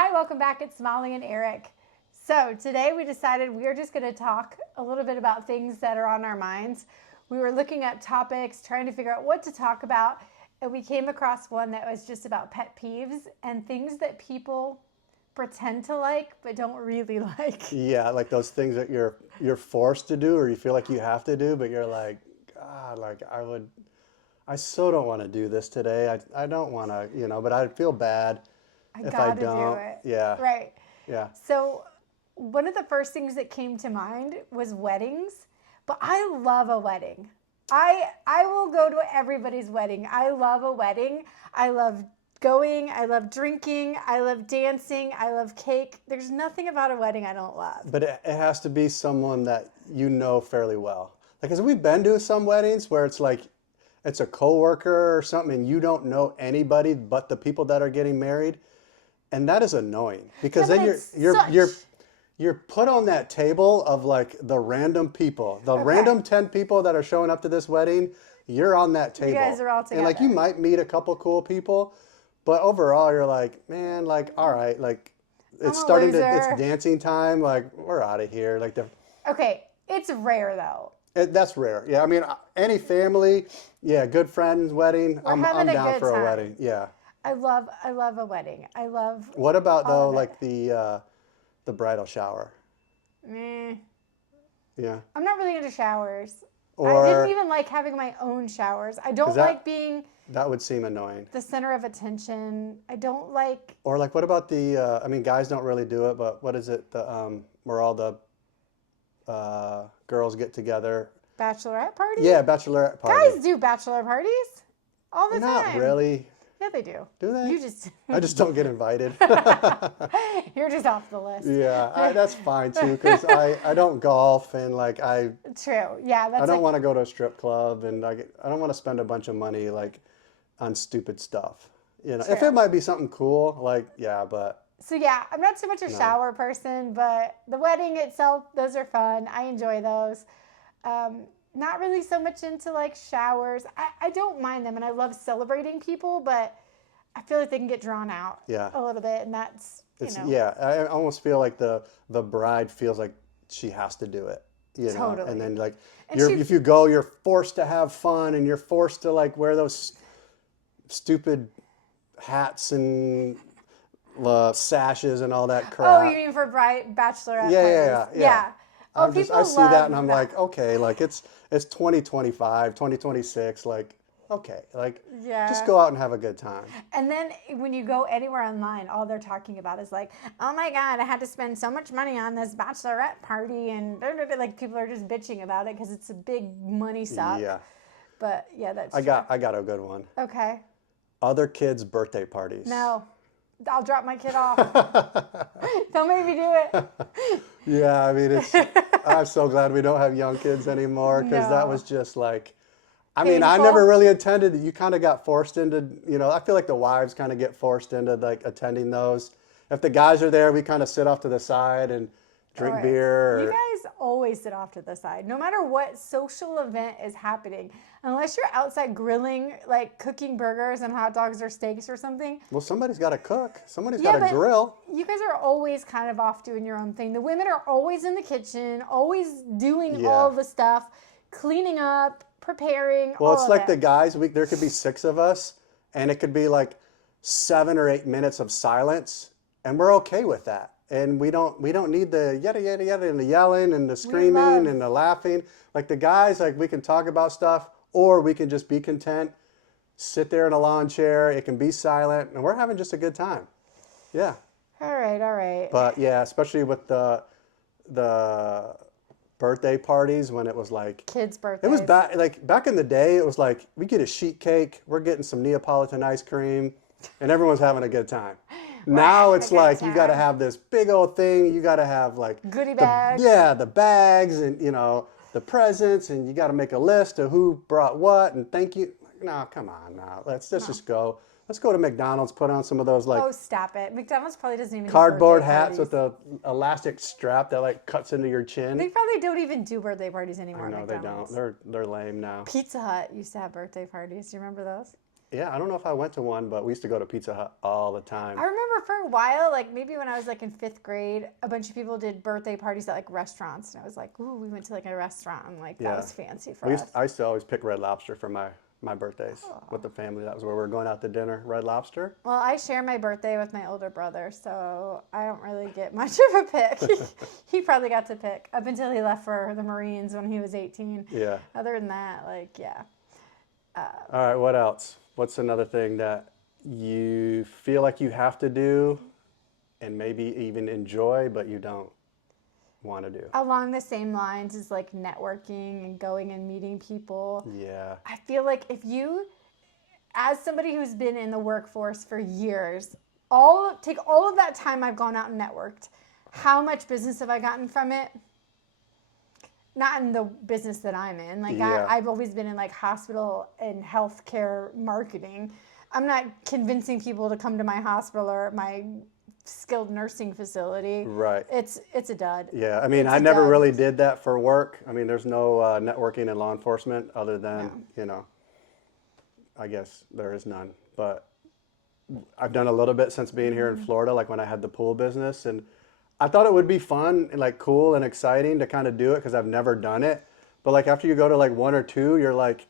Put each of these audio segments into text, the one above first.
Hi, welcome back. It's Molly and Eric. So today we decided we are just going to talk a little bit about things that are on our minds. We were looking at topics, trying to figure out what to talk about, and we came across one that was just about pet peeves and things that people pretend to like but don't really like. Yeah, like those things that you're forced to do or you feel like you have to do, but you're like, God, like I so don't want to do this today. I don't want to, but I feel bad I if I gotta do don't. it. Yeah, Right. yeah. So one of the first things that came to mind was weddings, but I love a wedding. I will go to everybody's wedding. I love a wedding. I love going. I love drinking. I love dancing. I love cake. There's nothing about a wedding I don't love. But it has to be someone that you know fairly well. Like, 'cause we've been to some weddings where it's like it's a coworker or something and you don't know anybody but the people that are getting married. And that is annoying because Yeah, then but it's such. you're put on that table of like the random people, the random 10 people that are showing up to this wedding. You're on that You guys table. are all And like you together. might meet a couple cool people, but overall you're like, man, like all right, like I'm it's a starting to it's loser. dancing time, like we're out of here. Like Okay, it's rare though. that's rare. Yeah, I mean any family, yeah, good friends wedding, We're I'm having a down good for a wedding. time. Yeah. I love a wedding. I love What about all though of it. like the bridal shower? Meh. Yeah. I'm not really into showers. I didn't Or even like having my own showers. I because don't like being that would seem annoying. the center of attention. I don't like Or like, what about I mean, guys don't really do it, but what is it? Where all the girls get together. bachelorette parties. Yeah, bachelorette party. Guys do bachelor parties all the Not time. really. Yeah, they do. Do they? You just I just don't get invited. you're just off the list. Yeah, that's fine too, because I don't golf and like True. Yeah, I that's don't like want to go to a strip club and I don't want to spend a bunch of money like on stupid stuff. If it true. might be something cool, like yeah, but So yeah, I'm not so much a no. shower person, but the wedding itself, those are fun. I enjoy those. Not really so much into like showers. I don't mind them, and I love celebrating people, but I feel like they can get drawn out Yeah. a little bit, and that's Yeah, I almost feel like the bride feels like she has to do it, totally. and then like And she, if you go, you're forced to have fun and you're forced to like wear those stupid hats and sashes and all that oh, crap. you mean for bachelorette Yeah, yeah, parties? yeah, yeah. Oh, I people see that and love I'm that. like, okay, like it's 2025, 2026, like okay, like just Yeah. go out and have a good time. And then when you go anywhere online, all they're talking about is like, oh my God, I had to spend so much money on this bachelorette party. And like people are just bitching about it because it's a big money suck. Yeah, But yeah, that's I true. got a good one. Okay. Other kids' birthday parties. No, I'll drop my kid off. Don't make me do it. Yeah, I mean, I'm so glad we don't have young kids anymore because that was No. just like, I mean, I Painful. never really attended. You kind of got forced into, I feel like the wives kind of get forced into like attending those. If the guys are there, we kind of sit off to the side and drink Alright. beer. You Or, guys always sit off to the side, no matter what social event is happening. Unless you're outside grilling, like cooking burgers and hot dogs or steaks or something. well, somebody's got to cook. Somebody's Yeah, got to but grill. you guys are always kind of off doing your own thing. The women are always in the kitchen, always doing Yeah. all the stuff, cleaning up, preparing, Well, all it's of like it. the guys, there could be 6 of us, and it could be like 7 or 8 minutes of silence, and we're okay with that. And we don't need the yada yada yada and the yelling and the screaming love- and the laughing. Like the guys, like we can talk about stuff, or we can just be content, sit there in a lawn chair. It can be silent, and we're having just a good time. Yeah. All right, all right. But yeah, especially with the birthday parties when it was like Kids' birthdays. it was back in the day. It was like we get a sheet cake, we're getting some Neapolitan ice cream, and everyone's having a good time. Now having it's a good like you got to time. have this big old thing. You got to have like Goodie bags. the bags and the presents, and you got to make a list of who brought what and thank you. No, come on now. Let's just go. Let's go to McDonald's. Put on some of those like Oh, stop it. McDonald's probably doesn't even do cardboard birthday hats with parties. the elastic strap that like cuts into your chin. They probably don't even do birthday parties anymore. No, they don't. McDonald's. They're lame now. Pizza Hut used to have birthday parties. Do you remember those? Yeah, I don't know if I went to one, but we used to go to Pizza Hut all the time. I remember for a while, like maybe when I was like in 5th grade, a bunch of people did birthday parties at like restaurants, and I was like, "Ooh, we went to like a restaurant," and like that Yeah. was fancy for us. I used to always pick Red Lobster for my birthdays with the family. That was where we were going out to dinner, Red Lobster. Well, I share my birthday with my older brother, so I don't really get much of a pick. He probably got to pick up until he left for the Marines when he was 18. Yeah. Other than that, like, yeah. All right, what else? What's another thing that you feel like you have to do and maybe even enjoy, but you don't want to do? Along the same lines as like networking and going and meeting people. Yeah. I feel like if you, as somebody who's been in the workforce for years, take all of that time I've gone out and networked, how much business have I gotten from it? Not in the business that I'm in. Like Yeah. I've always been in like hospital and healthcare marketing. I'm not convincing people to come to my hospital or my skilled nursing facility. Right. It's a dud. Yeah, I mean, It's I a never dud. really did that for work. I mean, there's no networking in law enforcement other than, you know, I guess there is none. But I've done a little bit since being here in Florida, like when I had the pool business. And I thought it would be fun and like cool and exciting to kind of do it because I've never done it. But like after you go to like one or two, you're like,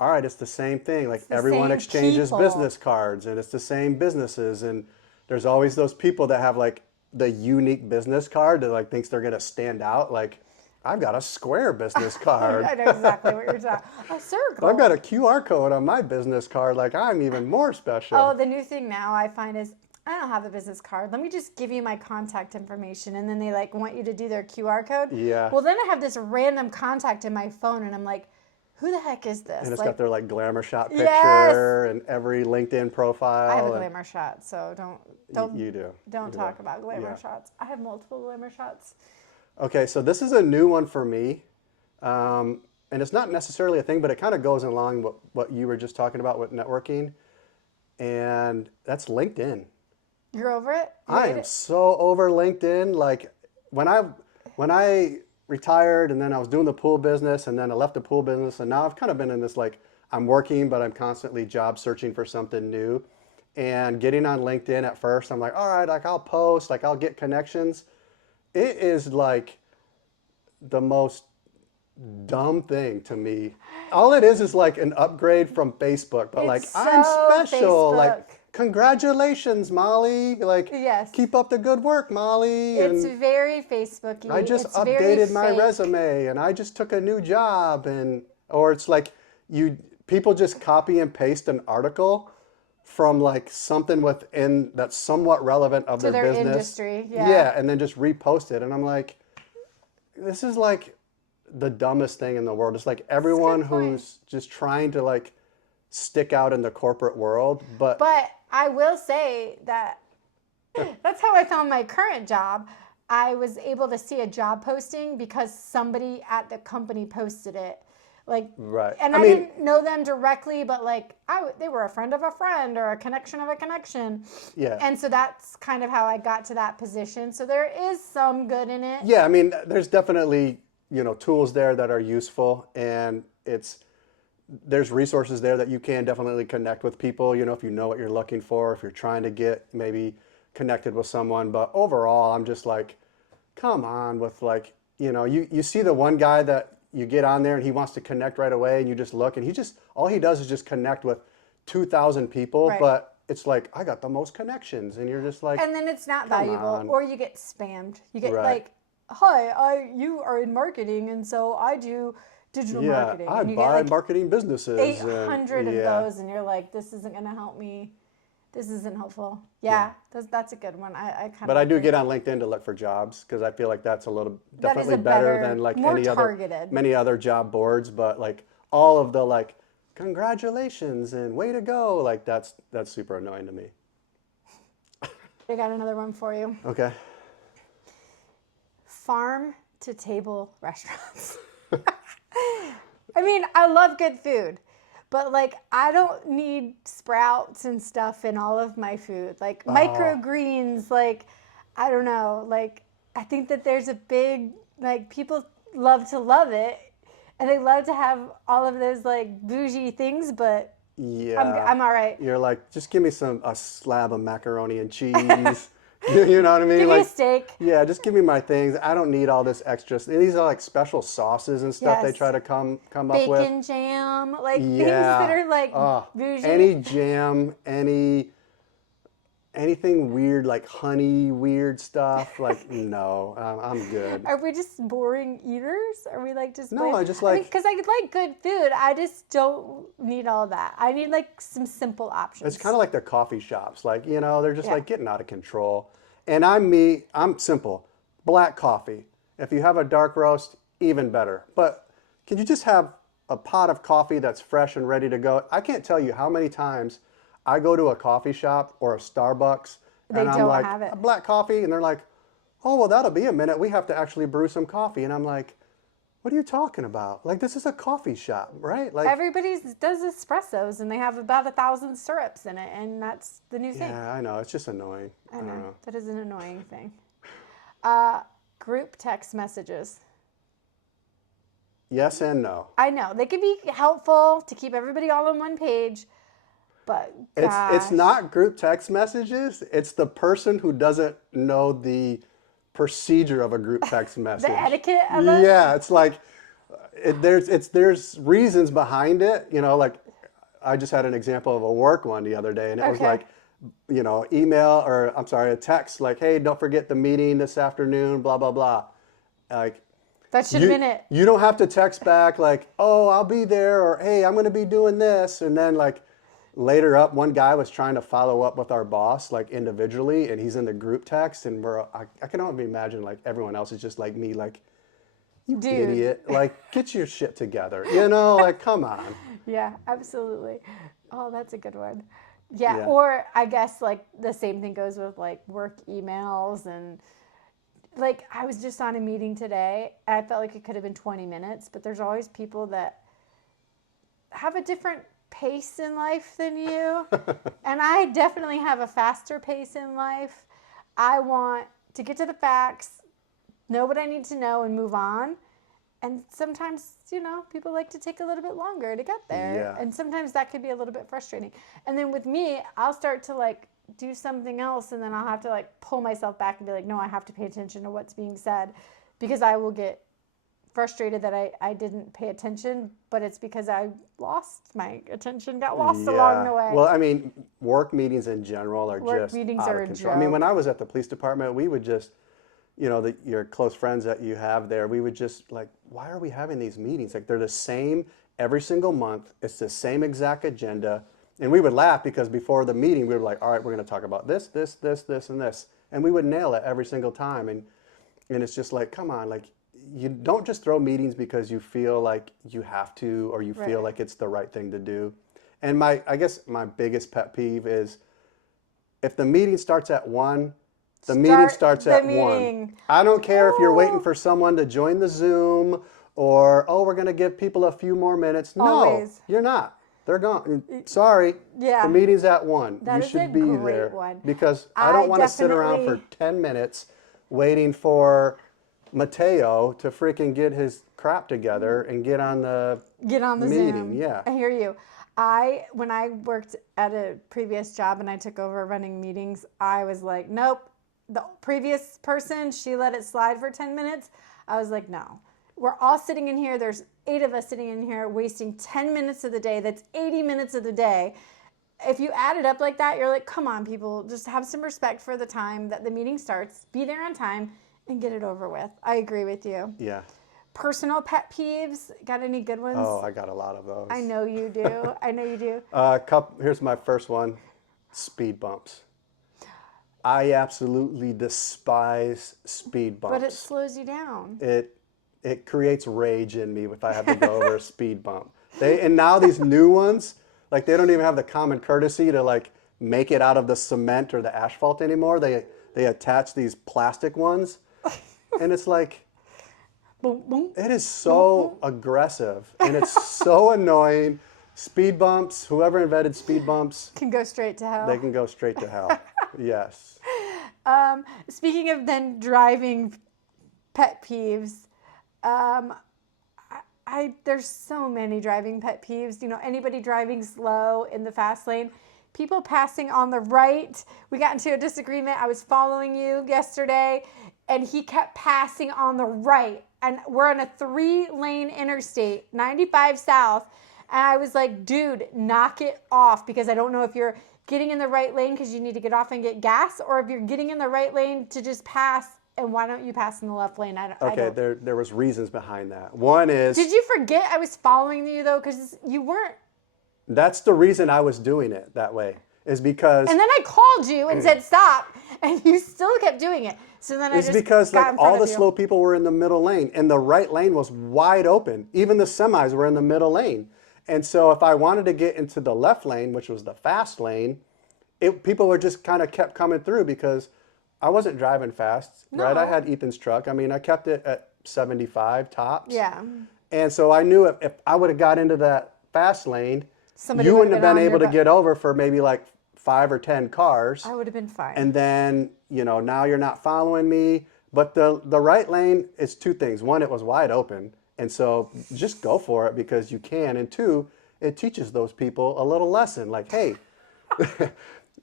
all right, it's the same thing. Like the everyone same exchanges people. business cards and it's the same businesses. And there's always those people that have like the unique business card that like thinks they're going to stand out. Like, I've got a square business card. I know exactly what you're talking. A circle. I've got a QR code on my business card. Like, I'm even more special. Oh, the new thing now I find is I don't have a business card. Let me just give you my contact information, and then they like want you to do their QR code. Yeah. Well, then I have this random contact in my phone, and I'm like, who the heck is this? And it's like, got their like glamour shot picture Yes. and every LinkedIn profile. I have a and- glamour shot, so don't You do. don't You talk do. about glamour Yeah. shots. I have multiple glamour shots. Okay, so this is a new one for me. And it's not necessarily a thing, but it kind of goes along with what you were just talking about with networking. And that's LinkedIn. You're over it? You I hate am it? so over LinkedIn. Like when I retired and then I was doing the pool business and then I left the pool business and now I've kind of been in this like I'm working but I'm constantly job searching for something new. And getting on LinkedIn at first, I'm like, all right, like I'll post, like I'll get connections. It is like the most dumb thing to me. All it is like an upgrade from Facebook, but like It's I'm so special. Facebook. Like congratulations, Molly. Like Yes. keep up the good work, Molly. It's And very Facebooky. I just It's very updated my fake. resume and I just took a new job and or it's like people just copy and paste an article from like something within that's somewhat relevant of To their their business. industry, yeah. Yeah, and then just repost it and I'm like this is like the dumbest thing in the world. It's like everyone point. who's just trying to like stick out in the corporate world, but But I will say that that's how I found my current job. I was able to see a job posting because somebody at the company posted it. Like, right. and I didn't know them directly, but like they were a friend of a friend or a connection of a connection. Yeah. And so that's kind of how I got to that position. So there is some good in it. Yeah, I mean, there's definitely, tools there that are useful and there's resources there that you can definitely connect with people, if you know what you're looking for, if you're trying to get maybe connected with someone. But overall, I'm just like, come on with like, you see the one guy that you get on there and he wants to connect right away and you just look and all he does is just connect with 2,000 people, Right. but it's like, I got the most connections and you're just like, And then it's not Come valuable, on. or you get spammed. You get Right. like, "Hi, you are in marketing, and so I do digital yeah, marketing." I And you buy get like marketing businesses. 800 of yeah. those, and you're like, "This isn't going to help me. This isn't helpful." Yeah, that's a good one. I kind of. But I do get on LinkedIn to look for jobs because I feel like that's a little That is definitely a better better- than like more any targeted. many other job boards. But like all of the like congratulations and way to go, like that's super annoying to me. I got another one for you. Okay. Farm to table restaurants. I mean, I love good food, but like I don't need sprouts and stuff in all of my food. Like microgreens, like I don't know, like I think that there's a big like people love to love it and they love to have all of those like bougie things, but Yeah. I'm all right. You're like, just give me a slab of macaroni and cheese. You know what I mean? Give me a Like, steak. yeah, just give me my things. I don't need all this extra. These are like special sauces and stuff they Yes. try to come up with. Bacon jam, like things that Yeah. are like Oh, bougie. any jam, anything weird like honey, weird stuff. Like, no, I'm good. Are we just boring eaters? Are we like just No, plain? I just I mean, like, because I like good food. I just don't need all that. I need like some simple options. it's kind of like the coffee shops. Like, they're just Yeah. like getting out of control. And I'm me, I'm simple. Black coffee. If you have a dark roast, even better. But can you just have a pot of coffee that's fresh and ready to go? I can't tell you how many times I go to a coffee shop or a Starbucks They and I'm don't like, have it. a black coffee? And they're like, oh, well, that'll be a minute. We have to actually brew some coffee. And I'm like, what are you talking about? Like, this is a coffee shop, right? Like, Everybody does espressos and they have about 1,000 syrups in it, and that's the new thing. yeah, I know. It's just annoying. I don't know. know. That is an annoying thing. Group text messages. Yes and no. I know. They can be helpful to keep everybody all on one page, but gosh. It's not group text messages. It's the person who doesn't know the procedure of a group text message. The etiquette of it? Yeah, it's like there's reasons behind it. Like I just had an example of a work one the other day, and it was Okay. like, email or I'm sorry, a text like, hey, don't forget the meeting this afternoon, blah blah blah. Like, That should have been it. you don't have to text back like, oh, I'll be there, or hey, I'm going to be doing this. And then like later up, one guy was trying to follow up with our boss like individually, and he's in the group text, and I can only imagine like everyone else is just like me, like, you Dude. idiot, like get your shit together, like come on. Yeah, absolutely. Oh, that's a good one. Yeah, Yeah. or I guess like the same thing goes with like work emails, and like I was just on a meeting today. I felt like it could have been 20 minutes, but there's always people that have a different pace in life than you. And I definitely have a faster pace in life. I want to get to the facts, know what I need to know, and move on. And sometimes, people like to take a little bit longer to get there. Yeah. And sometimes that could be a little bit frustrating. And then with me, I'll start to like do something else, and then I'll have to like pull myself back and be like, no, I have to pay attention to what's being said, because I will get frustrated that I didn't pay attention, but it's because I lost my attention, got lost along the way. Well, I mean, work meetings in general are Work just meetings out are of a control. I mean, joke. when I was at the police department, we would just, your close friends that you have there, we would just like, why are we having these meetings? Like, they're the same every single month. It's the same exact agenda. And we would laugh because before the meeting, we were like, all right, we're going to talk about this, this, this, this, and this. And we would nail it every single time. And it's just like, come on, like, you don't just throw meetings because you feel like you have to, or you feel Right. like it's the right thing to do. And I guess my biggest pet peeve is if the meeting starts at 1, the meeting starts the at meeting. 1. I don't care if you're waiting Oh. for someone to join the Zoom, or, oh, we're going to give people a few more minutes. No, Always. you're not. They're gone. Sorry. Yeah. The meeting's at 1. That You is a should be great there. one. Because I I don't want to sit around for definitely- 10 minutes waiting for Mateo to freaking get his crap together and get on the meeting. Zoom. Yeah. I hear you. When I worked at a previous job and I took over running meetings, I was like, nope. The previous person, she let it slide for 10 minutes. I was like, no. We're all sitting in here. There's 8 of us sitting in here wasting 10 minutes of the day. That's 80 minutes of the day. If you add it up like that, you're like, come on, people. Just have some respect for the time that the meeting starts. Be there on time and get it over with. I agree with you. Yeah. Personal pet peeves. Got any good ones? Oh, I got a lot of those. I know you do. I know you do. Here's my first one. Speed bumps. I absolutely despise speed bumps. But it slows you down. It creates rage in me if I have to go over a speed bump. And now these new ones, like they don't even have the common courtesy to like make it out of the cement or the asphalt anymore. They attach these plastic ones, and it's like, Boom, boom. it is so aggressive and it's so annoying. Speed bumps, whoever invented speed bumps, Can go straight to hell. they can go straight to hell. Yes. Speaking of then driving pet peeves, I there's so many driving pet peeves. You know, anybody driving slow in the fast lane, people passing on the right. We got into a disagreement. I was following you yesterday, and he kept passing on the right. And we're on a 3-lane interstate, 95 south. And I was like, dude, knock it off, because I don't know if you're getting in the right lane because you need to get off and get gas, or if you're getting in the right lane to just pass. And why don't you pass in the left lane? Okay, there was reasons behind that. One is... Did you forget I was following you, though? Because you weren't. That's the reason I was doing it that way, is because... And then I called you and said stop, and you still kept doing it. So then it's because like all the slow people were in the middle lane, and the right lane was wide open. Even the semis were in the middle lane. And so if I wanted to get into the left lane, which was the fast lane, people were just kind of kept coming through because I wasn't driving fast, right? I had Ethan's truck. I mean, I kept it at 75 tops. Yeah. And so I knew if I would have got into that fast lane, Somebody you wouldn't have been able to your get over for maybe like 5 or 10 cars. I would have been fine. And then, you know, now you're not following me. But the right lane is two things. One, it was wide open. And so just go for it because you can. And two, it teaches those people a little lesson. Like, hey,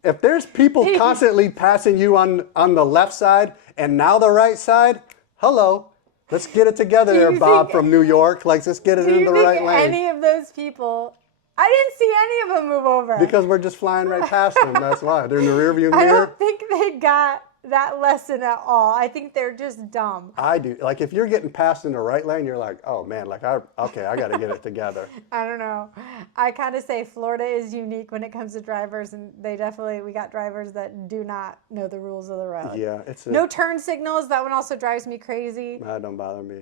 if there's people constantly passing you on the left side and now the right side, hello, let's get it together there, Bob from New York. Like, let's get it in the right lane. Any of those people, I didn't see any of them move over. Because we're just flying right past them. That's why. They're in the rearview mirror. I don't think they got that lesson at all. I think they're just dumb. I do. Like, if you're getting passed in the right lane, you're like, oh man, like, okay, I got to get it together. I don't know. I kind of say Florida is unique when it comes to drivers, and we got drivers that do not know the rules of the road. Yeah. No turn signals. That one also drives me crazy. That don't bother me.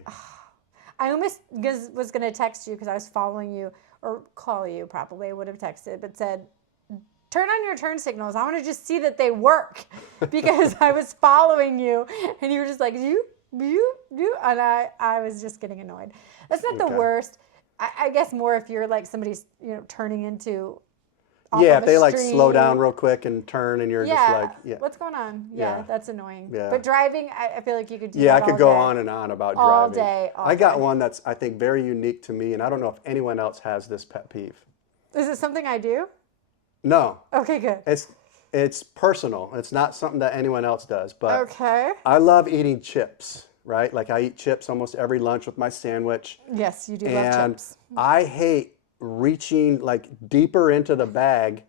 I almost was going to text you because I was following you, or call you probably. I would have texted, but said, turn on your turn signals. I want to just see that they work, because I was following you and you were just like, you, and I was just getting annoyed. That's not the worst. I guess more if you're like somebody's, turning into yeah, if they like slow down real quick and turn and you're just like, yeah. What's going on? Yeah, that's annoying. Yeah. But driving, I feel like you could do that all I could go on and on about all driving. Day, all I got one that's, I think, very unique to me, and I don't know if anyone else has this pet peeve. Is it something I do? No. Okay, good. It's personal. It's not something that anyone else does. But okay. I love eating chips, right? Like I eat chips almost every lunch with my sandwich. Yes, you do love chips. And I hate reaching like deeper into the bag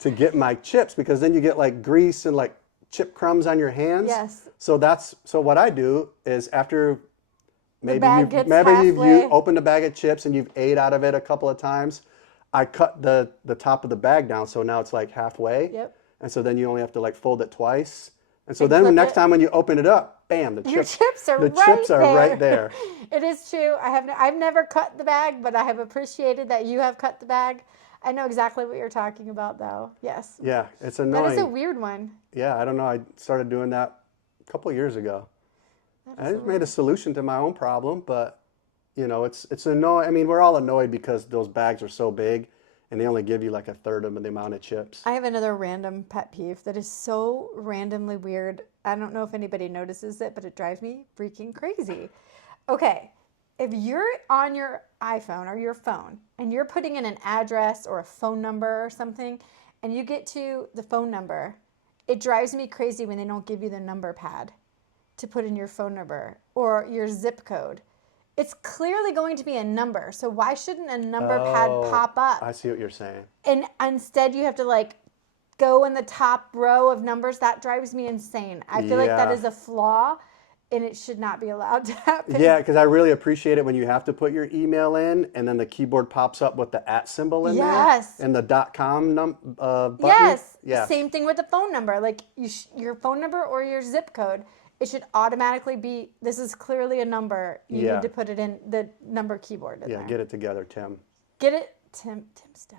to get my chips, because then you get like grease and like chip crumbs on your hands. Yes. So what I do is after maybe you opened a bag of chips and you've ate out of it a couple of times, I cut the top of the bag down, so now it's like halfway. Yep. And so then you only have to like fold it twice. And so then next time when you open it up, bam, your chips are right there. It is true. I've never cut the bag, but I have appreciated that you have cut the bag. I know exactly what you're talking about, though. Yes. Yeah, it's annoying. That is a weird one. Yeah, I don't know. I started doing that a couple of years ago. I just made a solution to my own problem, but it's annoying. I mean, we're all annoyed because those bags are so big and they only give you like a third of the amount of chips. I have another random pet peeve that is so randomly weird. I don't know if anybody notices it, but it drives me freaking crazy. Okay, if you're on your iPhone or your phone and you're putting in an address or a phone number or something, and you get to the phone number, it drives me crazy when they don't give you the number pad to put in your phone number or your zip code. It's clearly going to be a number, so why shouldn't a number pad pop up? I see what you're saying. And instead you have to like go in the top row of numbers. That drives me insane. I feel like that is a flaw, and it should not be allowed to happen. Yeah, because I really appreciate it when you have to put your email in, and then the keyboard pops up with the @ symbol in there. And the .com button. Yes. Same thing with the phone number. Like your phone number or your zip code. It should automatically be, this is clearly a number. You need to put it in the number keyboard in there. Get it together, Tim. Get it? Tim's dead.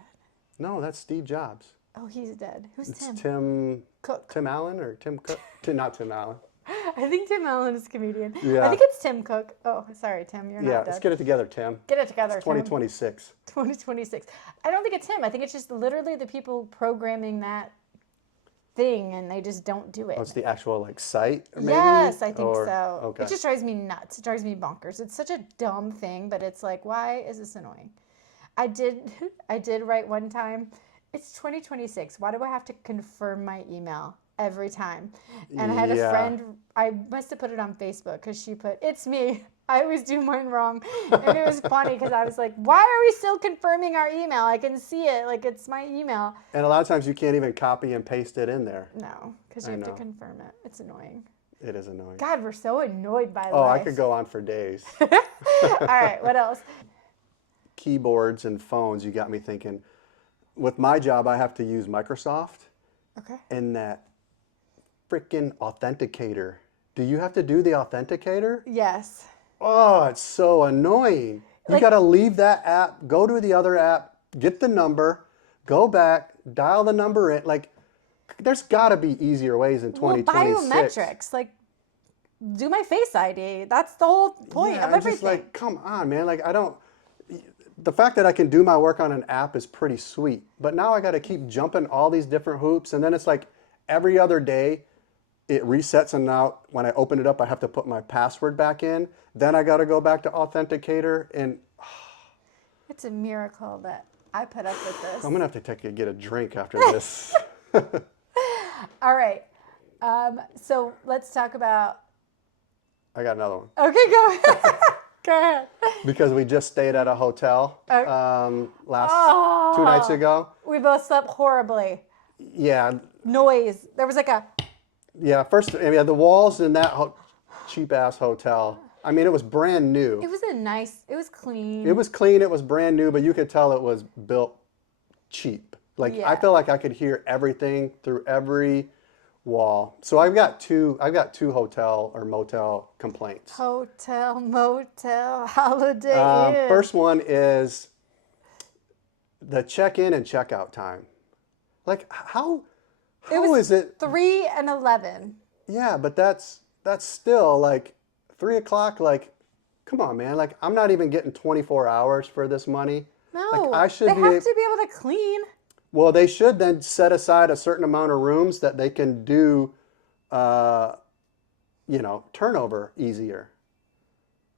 No, that's Steve Jobs. Oh, he's dead. Who's Tim? Tim Cook. Tim Allen or Tim Cook? Not Tim Allen. I think Tim Allen is a comedian. Yeah. I think it's Tim Cook. Oh, sorry, Tim. You're not dead. Let's get it together, Tim. Get it together, it's 2026. 2026. I don't think it's him. I think it's just literally the people programming that thing and they just don't do it. Oh, it's the actual like site, maybe? Yes, I think Or, so. okay. It just drives me nuts. It drives me bonkers. It's such a dumb thing, but it's like, why is this annoying? I did write one time, it's 2026. Why do I have to confirm my email every time? And I had a friend, I must have put it on Facebook because she put, it's me. I always do mine wrong. And it was funny because I was like, why are we still confirming our email? I can see it. Like, it's my email. And a lot of times you can't even copy and paste it in there. No, because you have to confirm it. It's annoying. It is annoying. God, we're so annoyed by life. Oh, I could go on for days. All right, what else? Keyboards and phones, you got me thinking. With my job, I have to use Microsoft. Okay. And that freaking authenticator. Do you have to do the authenticator? Yes. Oh, it's so annoying. You got to leave that app, go to the other app, get the number, go back, dial the number in. Like, there's got to be easier ways in 2026. Well, biometrics, like, do my Face ID. That's the whole point of I'm everything. just like, come on, man. Like, the fact that I can do my work on an app is pretty sweet. But now I got to keep jumping all these different hoops. And then it's like every other day it resets. And now when I open it up, I have to put my password back in. Then I got to go back to Authenticator. And it's a miracle that I put up with this. I'm going to have to get a drink after this. All right. So let's talk about. I got another one. Okay, go ahead. Go ahead. Because we just stayed at a hotel last 2 nights ago. We both slept horribly. Yeah. Noise. There was like a. Yeah. First, I mean, the walls in that cheap ass hotel. I mean, it was brand new. It was it was clean. It was clean. It was brand new, but you could tell it was built cheap. Like Yeah. I feel like I could hear everything through every wall. So I've got two hotel or motel complaints. Hotel, motel, Holiday Inn. First one is the check-in and check-out time. Like how is it 3 and 11? Yeah, but that's still like 3 o'clock. Like, come on, man. Like, I'm not even getting 24 hours for this money. No, like, I should they have to be able to clean. Well, they should then set aside a certain amount of rooms that they can do, turnover easier.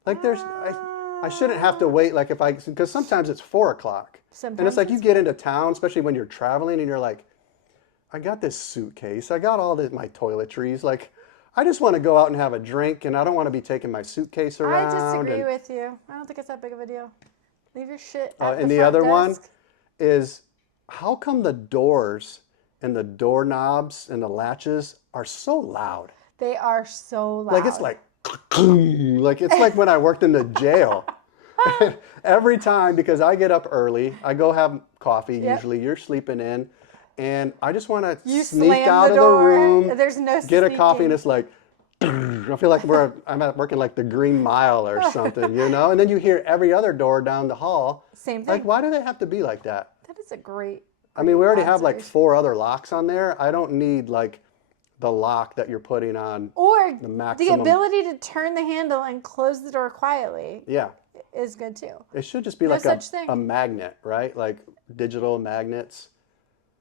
Like, I shouldn't have to wait. Like, because sometimes it's 4 o'clock, and it's like you get into town, especially when you're traveling, and you're like, I got this suitcase, I got all my toiletries, like. I just want to go out and have a drink, and I don't want to be taking my suitcase around. I disagree with you. I don't think it's that big of a deal. Leave your shit at the and the front other one desk. is, how come the doors and the doorknobs and the latches are so loud? They are so loud. Like it's like, like it's like when I worked in the jail. Every time, because I get up early, I go have coffee. Yep. Usually, you're sleeping in. And I just want to You sneak slam out the of the door. room, There's no get a sneaking. coffee, and it's like, I feel like I'm working like the Green Mile or something, you know? And then you hear every other door down the hall. Same thing. Like, why do they have to be like that? That is a great. I mean, we already have like observation. 4 other locks on there. I don't need like the lock that you're putting on. Or the the maximum. ability to turn the handle and close the door quietly Yeah. is good too. It should just be No like such thing. a magnet, right? Like digital magnets,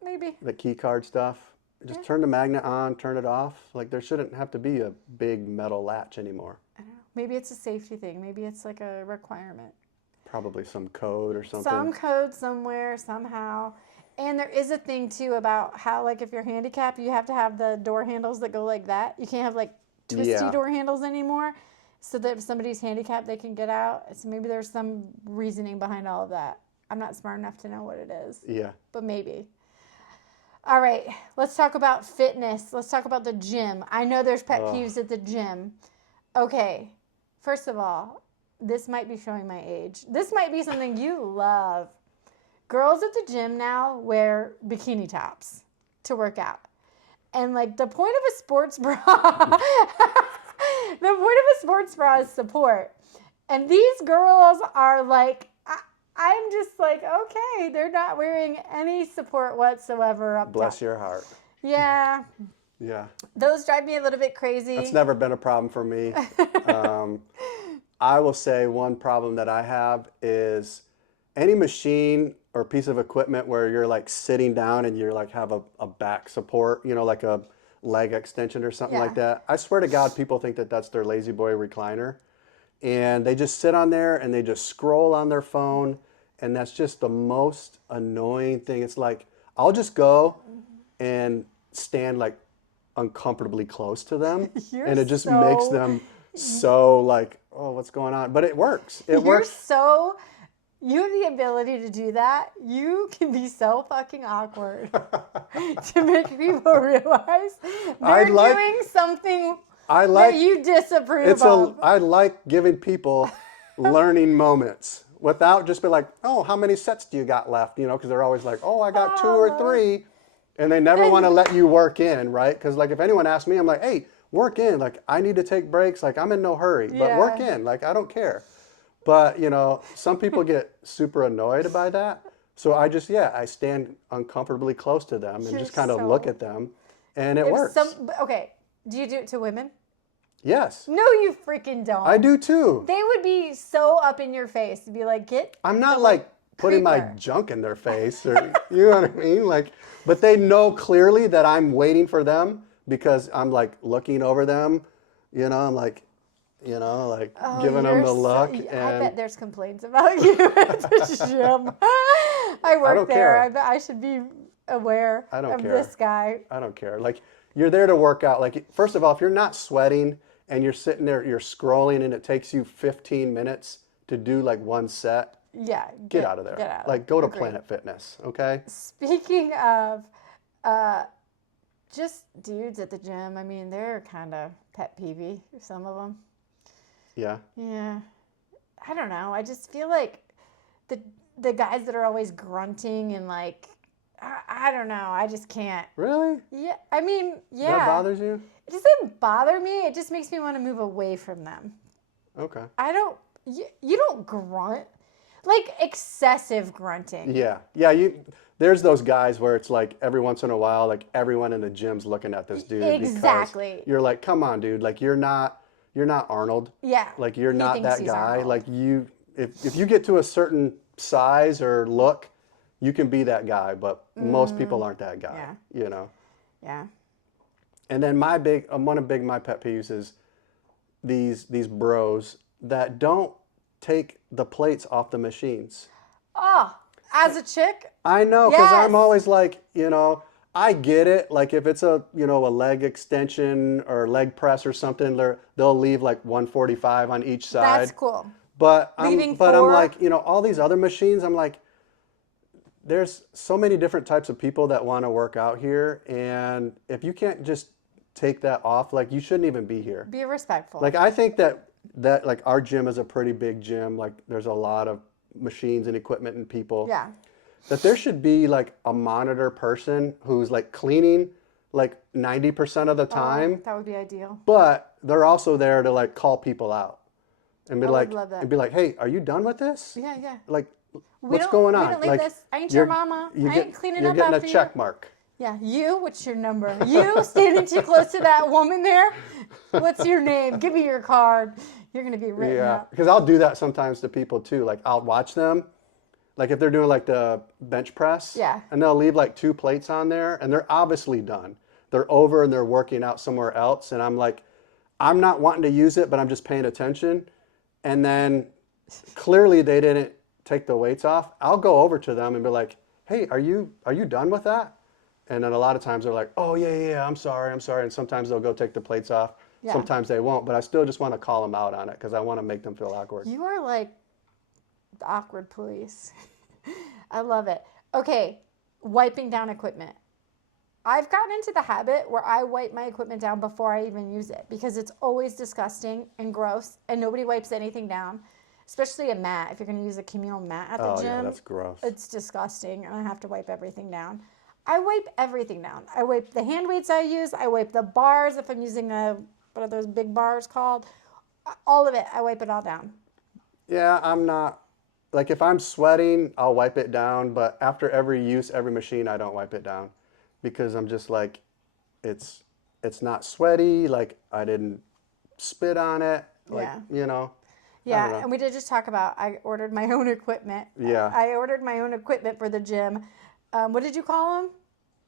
Maybe. the key card stuff. Just turn the magnet on, turn it off. Like there shouldn't have to be a big metal latch anymore. I don't know. Maybe it's a safety thing. Maybe it's like a requirement. Probably some code or something. Some code somewhere, somehow. And there is a thing too about how, like, if you're handicapped, you have to have the door handles that go like that. You can't have like twisty Yeah. door handles anymore, so that if somebody's handicapped, they can get out. So maybe there's some reasoning behind all of that. I'm not smart enough to know what it is, Yeah. but maybe. All right, let's talk about fitness. Let's talk about the gym. I know there's pet peeves at the gym. Okay, first of all, this might be showing my age. This might be something you love. Girls at the gym now wear bikini tops to work out. And like the point of a sports bra, the point of a sports bra is support. And these girls are like, I'm just like, okay, they're not wearing any support whatsoever up Bless top. your heart. Yeah, Yeah. those drive me a little bit crazy. That's never been a problem for me. I will say one problem that I have is any machine or piece of equipment where you're like sitting down and you're like have a back support, you know, like a leg extension or something like Yeah. that. I swear to God, people think that that's their lazy boy recliner. And they just sit on there and they just scroll on their phone. And that's just the most annoying thing. It's like, I'll just go and stand like uncomfortably close to them. You're And it just makes so them so like, oh, what's going on? But it works. It you're works. so you have the ability to do that. You can be so fucking awkward to make people realize they're doing something I that like you disapprove of. I like giving people learning moments without just be like, oh, how many sets do you got left? You know, because they're always like, oh, I got 2 or 3, and they never want to let you work in, right? Because like if anyone asks me, I'm like, hey, work in. Like I need to take breaks. Like I'm in no hurry, but work in. Like I don't care. But you know, some people get super annoyed by that. So I just I stand uncomfortably close to them and just kind of look at them, and it works. Okay, do you do it to women? Yes. No, you freaking don't. I do too. They would be so up in your face to be like, get. I'm not like putting my junk in their face or, you know what I mean? Like, but they know clearly that I'm waiting for them because I'm like looking over them, you know, I'm like, you know, like giving them the look. I and bet there's complaints about you at the gym. I work there. care. I bet I should be aware of this guy. I don't care. Like, you're there to work out. Like, first of all, if you're not sweating and you're sitting there, you're scrolling and it takes you 15 minutes to do like one set, get out of there. Get out. Like, go to Planet Fitness, okay? Speaking of just dudes at the gym, I mean, they're kind of pet peevey, some of them. Yeah. Yeah. I don't know. I just feel like the guys that are always grunting and like, I don't know. I just can't. Really? Yeah. I mean, yeah. That bothers you? It doesn't bother me. It just makes me want to move away from them. Okay. I don't, you don't grunt. Like excessive grunting. Yeah. Yeah, there's those guys where it's like every once in a while, like everyone in the gym's looking at this dude. Exactly. Because you're like, come on, dude. Like, you're not Arnold. Yeah. Like, you're not that guy. Arnold. Like, if you get to a certain size or look, you can be that guy, but most people aren't that guy, you know? Yeah. And then my pet peeves is these bros that don't take the plates off the machines. Oh, as a chick? I know, because I'm always like, you know, I get it. Like if it's a leg extension or leg press or something, they'll leave like 145 on each side. That's cool. But I'm like, you know, all these other machines, I'm like, there's so many different types of people that want to work out here. And if you can't just take that off, like you shouldn't even be here. Be respectful. Like I think that like our gym is a pretty big gym. Like there's a lot of machines and equipment and people. Yeah. That there should be like a monitor person who's like cleaning like 90% of the time. That would be ideal. But they're also there to like call people out and be like, love that. and be like, hey, are you done with this? Yeah, yeah. Like, what's going on? We don't leave like, this. I ain't your mama. I ain't cleaning up after you. You're getting a check mark. Yeah, what's your number? You standing too close to that woman there? What's your name? Give me your card. You're going to be written up. Because I'll do that sometimes to people too. Like I'll watch them, like if they're doing like the bench press. Yeah. And they'll leave like 2 plates on there and they're obviously done. They're over and they're working out somewhere else. And I'm like, I'm not wanting to use it, but I'm just paying attention. And then clearly they didn't take the weights off. I'll go over to them and be like, hey, are you done with that? And then a lot of times they're like, oh, yeah, I'm sorry. And sometimes they'll go take the plates off. Yeah. Sometimes they won't. But I still just want to call them out on it because I want to make them feel awkward. You are like the awkward police. I love it. Okay, wiping down equipment. I've gotten into the habit where I wipe my equipment down before I even use it because it's always disgusting and gross and nobody wipes anything down, especially a mat. If you're going to use a communal mat at the gym, yeah, that's gross. It's disgusting and I have to wipe everything down. I wipe everything down. I wipe the hand weights I use. I wipe the bars if I'm using what are those big bars called? All of it. I wipe it all down. Yeah, I'm not. Like if I'm sweating, I'll wipe it down. But after every use, every machine, I don't wipe it down. Because I'm just like, it's not sweaty. Like I didn't spit on it. Like, you know. Yeah, and we did just talk about I ordered my own equipment. Yeah. I ordered my own equipment for the gym. What did you call them?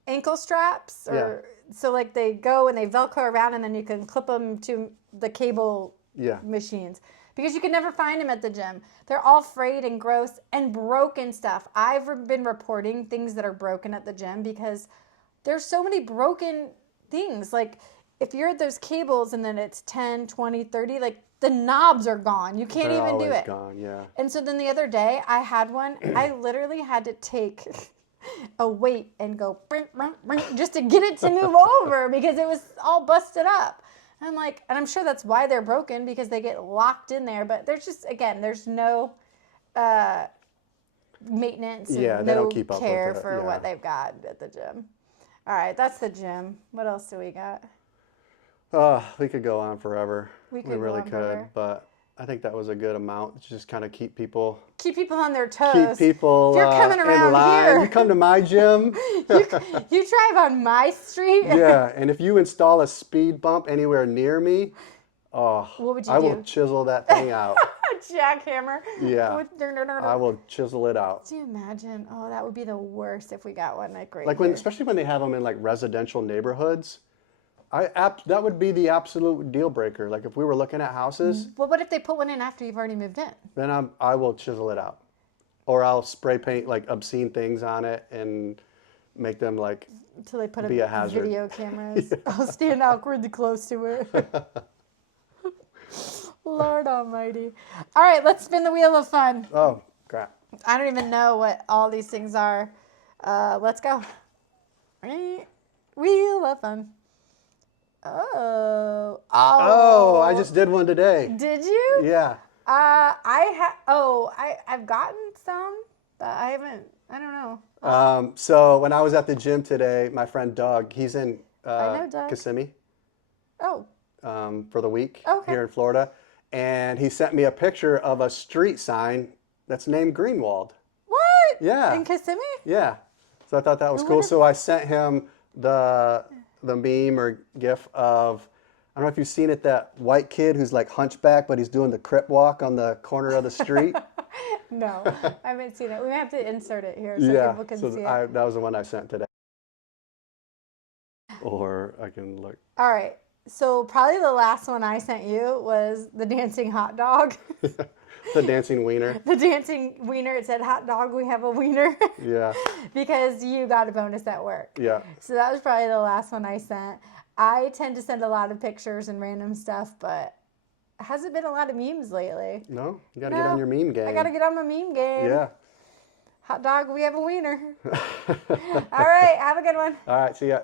Ankle straps? Or so like they go and they Velcro around and then you can clip them to the cable machines. Because you can never find them at the gym. They're all frayed and gross and broken stuff. I've been reporting things that are broken at the gym because there's so many broken things. Like if you're at those cables and then it's 10, 20, 30, like the knobs are gone. You can't even do it. Gone, yeah. And so then the other day I had one. I literally had to take a weight and go just to get it to move over because it was all busted up. And I'm like, and I'm sure that's why they're broken because they get locked in there. But there's just, again, there's no maintenance and they no don't keep up care with it. for what they've got at the gym. All right, that's the gym. What else do we got? We could go on forever. We really could, but I think that was a good amount to just kind of keep people on their toes. Keep people if you're coming around in line. here. You come to my gym. you drive on my street. Yeah, and if you install a speed bump anywhere near me, what would you do? Will chisel that thing out. Jackhammer. Yeah. I will chisel it out. Do you imagine? Oh, that would be the worst if we got one like right here. Especially when they have them in like residential neighborhoods. That would be the absolute deal breaker. Like if we were looking at houses. Well, what if they put one in after you've already moved in? Then I will chisel it out. Or I'll spray paint like obscene things on it and make them like until they put be a hazard. Video cameras. I'll stand awkwardly close to it. Lord almighty. All right, let's spin the wheel of fun. Oh, crap. I don't even know what all these things are. Let's go. Wheel of fun. Oh, I just did one today. Did you? Yeah. I've gotten some, but I don't know. So when I was at the gym today, my friend Doug, he's in I know Doug. Kissimmee. Oh. For the week here in Florida. And he sent me a picture of a street sign that's named Greenwald. What? Yeah. In Kissimmee? Yeah. So I thought that was cool. So I sent him the meme or gif of, I don't know if you've seen it, that white kid who's like hunchback, but he's doing the crip walk on the corner of the street. No, I haven't seen it. We have to insert it here so people can see it. That was the one I sent today. Or I can look. All right. So probably the last one I sent you was the dancing hot dog. The dancing wiener. The dancing wiener. It said, hot dog, we have a wiener. Yeah. Because you got a bonus at work. Yeah. So that was probably the last one I sent. I tend to send a lot of pictures and random stuff, but hasn't been a lot of memes lately. No? You got to get on your meme game. I got to get on my meme game. Yeah. Hot dog, we have a wiener. All right. Have a good one. All right. See ya.